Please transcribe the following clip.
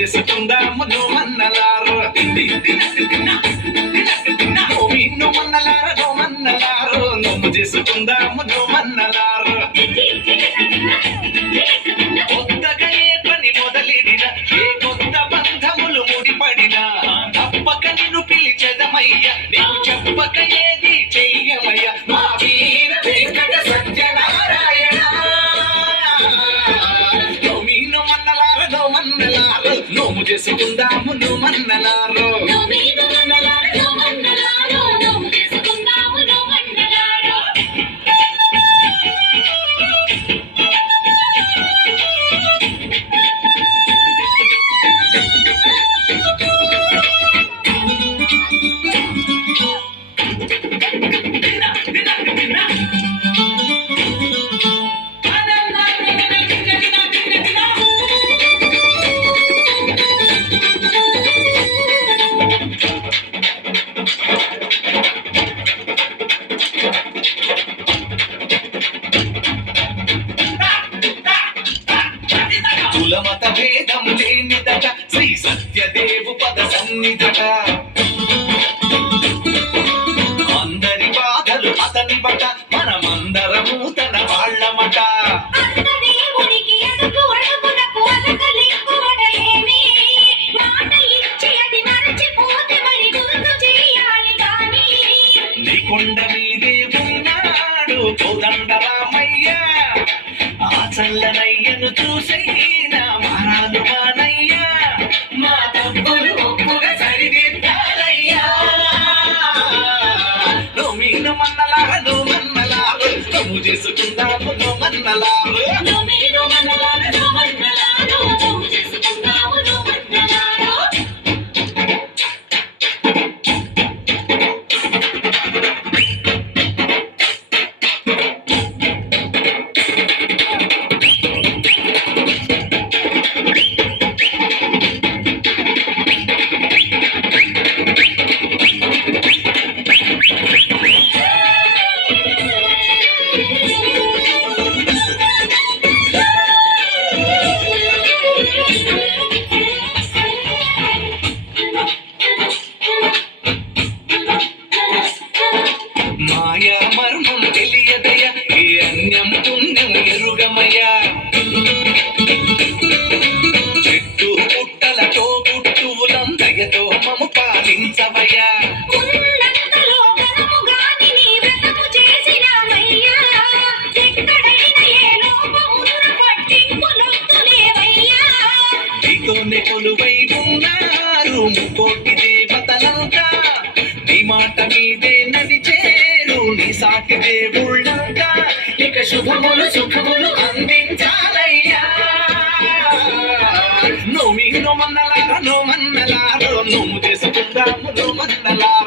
చేసుకుందాము నోమన్నలారు నోమన్నలారు నోము చేసుకుందాము నోమన్నలారు కొత్తగా ఏ పని మొదలెడిన ఏ కొత్త బంధములు ముడిపడినా తప్పక నిన్ను పిలిచెదమయ్య నీకు చెప్పక ఏది చెయ్యమయ్య మా వీర వెంకట సత్యనారాయణ నోమన్నలారు నోము చేసుకుందాము నోమన్నలారు కులమత భేదం లేనిదట శ్రీ సత్యదేవు పద సన్నిధట అందరి బాధలు అతని బట మనమందరము తన వాళ్ళమట నీ కొండ మీదే ఉన్నాడు కోదండరామయ్య ఆ చల్లనయ్యను చూసైనా మారాలు మానయ్యా మా తప్పులు ఒప్పుగా సరిదిద్దాలయ్యా నోమన్నలారు నోము చేసుకుందాము నోమన్నలారు మాయా మర్మం తెలియదయ ఏ అన్యం పుణ్యం ఎరుగమయ్యా చెట్టు పుట్టలతో గుట్టువులం దయతో మము పాలించవయ్యా నీతోనే కొలువై ఉన్నారు ముకోటి దేవతలంతా నీ మాట మీదే నడిచేరు నీ సాటి దేవుళ్ళంతా ఇక శుభములు సుఖములు అందించాలయ్యా నోమన్నలారు నోము చేసుకుందాము నోమన్నలారు